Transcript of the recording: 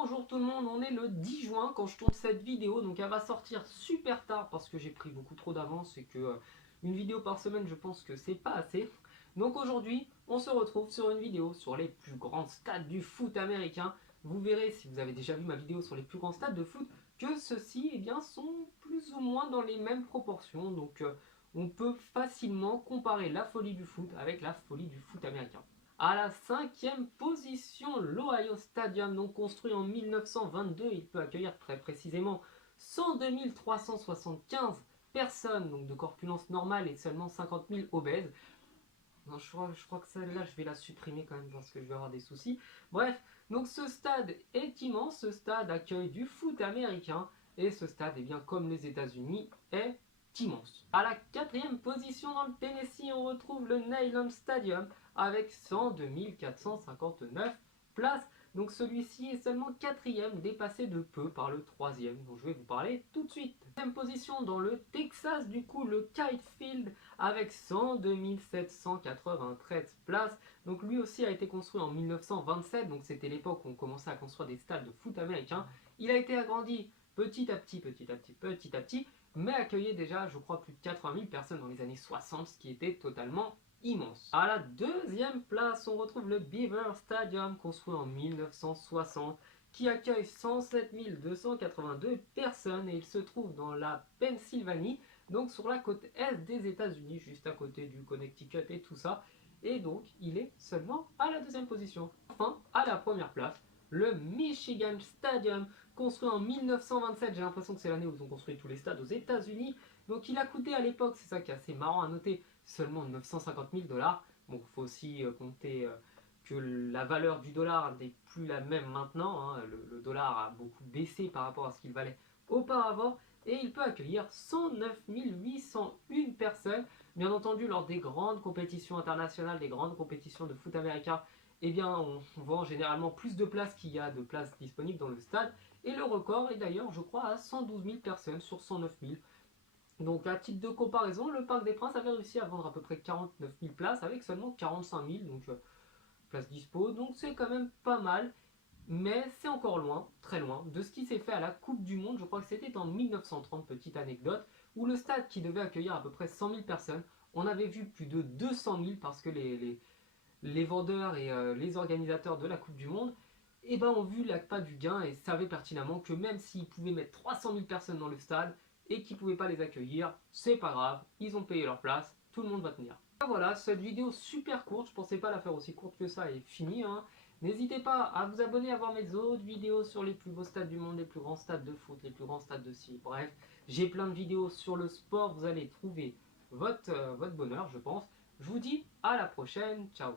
Bonjour tout le monde, on est le 10 juin quand je tourne cette vidéo, donc elle va sortir super tard parce que j'ai pris beaucoup trop d'avance et que une vidéo par semaine je pense que c'est pas assez. Donc aujourd'hui on se retrouve sur une vidéo sur les plus grands stades du foot américain. Vous verrez si vous avez déjà vu ma vidéo sur les plus grands stades de foot que ceux-ci sont plus ou moins dans les mêmes proportions. Donc on peut facilement comparer la folie du foot avec la folie du foot américain. À la cinquième position, l'Ohio Stadium, donc construit en 1922, il peut accueillir très précisément 102 375 personnes, donc de corpulence normale et seulement 50 000 obèses. Non, je crois que celle-là, je vais la supprimer quand même parce que je vais avoir des soucis. Bref, donc ce stade est immense, ce stade accueille du foot américain et ce stade, eh bien, comme les États-Unis, est immense. À la quatrième position dans le Tennessee, on retrouve le Neyland Stadium avec 102 459 places. Donc celui-ci est seulement quatrième, dépassé de peu par le troisième, dont je vais vous parler tout de suite. Deuxième position dans le Texas, du coup, le Kite Field avec 102 793 places. Donc lui aussi a été construit en 1927, donc c'était l'époque où on commençait à construire des stades de foot américains. Il a été agrandi petit à petit, petit à petit, mais accueillait déjà, je crois, plus de 80 000 personnes dans les années 60, ce qui était totalement immense. À la deuxième place, on retrouve le Beaver Stadium, construit en 1960, qui accueille 107 282 personnes et il se trouve dans la Pennsylvanie, donc sur la côte est des États-Unis, juste à côté du Connecticut et tout ça. Et donc, il est seulement à la deuxième position. Enfin, à la première place, le Michigan Stadium, construit en 1927. J'ai l'impression que c'est l'année où ils ont construit tous les stades aux États-Unis. Donc, il a coûté à l'époque, c'est ça qui est assez marrant à noter, seulement 950 000 dollars. Bon, il faut aussi compter que la valeur du dollar n'est plus la même maintenant. Hein. Le dollar a beaucoup baissé par rapport à ce qu'il valait auparavant. Et il peut accueillir 109 801 personnes. Bien entendu, lors des grandes compétitions internationales, des grandes compétitions de foot américain, eh bien, on vend généralement plus de places qu'il y a de places disponibles dans le stade. Et le record est d'ailleurs, je crois, à 112 000 personnes sur 109 000. Donc, à titre de comparaison, le Parc des Princes avait réussi à vendre à peu près 49 000 places avec seulement 45 000 places dispo. Donc, c'est quand même pas mal. Mais c'est encore loin, très loin, de ce qui s'est fait à la Coupe du Monde. Je crois que c'était en 1930, petite anecdote, où le stade qui devait accueillir à peu près 100 000 personnes, on avait vu plus de 200 000 parce que les vendeurs et les organisateurs de la Coupe du Monde ont vu l'appât du gain et savaient pertinemment que même s'ils pouvaient mettre 300 000 personnes dans le stade et qu'ils ne pouvaient pas les accueillir, c'est pas grave, ils ont payé leur place, tout le monde va tenir. Voilà, cette vidéo super courte, je pensais pas la faire aussi courte que ça et fini. Hein. N'hésitez pas à vous abonner à voir mes autres vidéos sur les plus beaux stades du monde, les plus grands stades de foot, les plus grands stades de ski. Bref, j'ai plein de vidéos sur le sport, vous allez trouver votre bonheur, je pense. Je vous dis à la prochaine, ciao.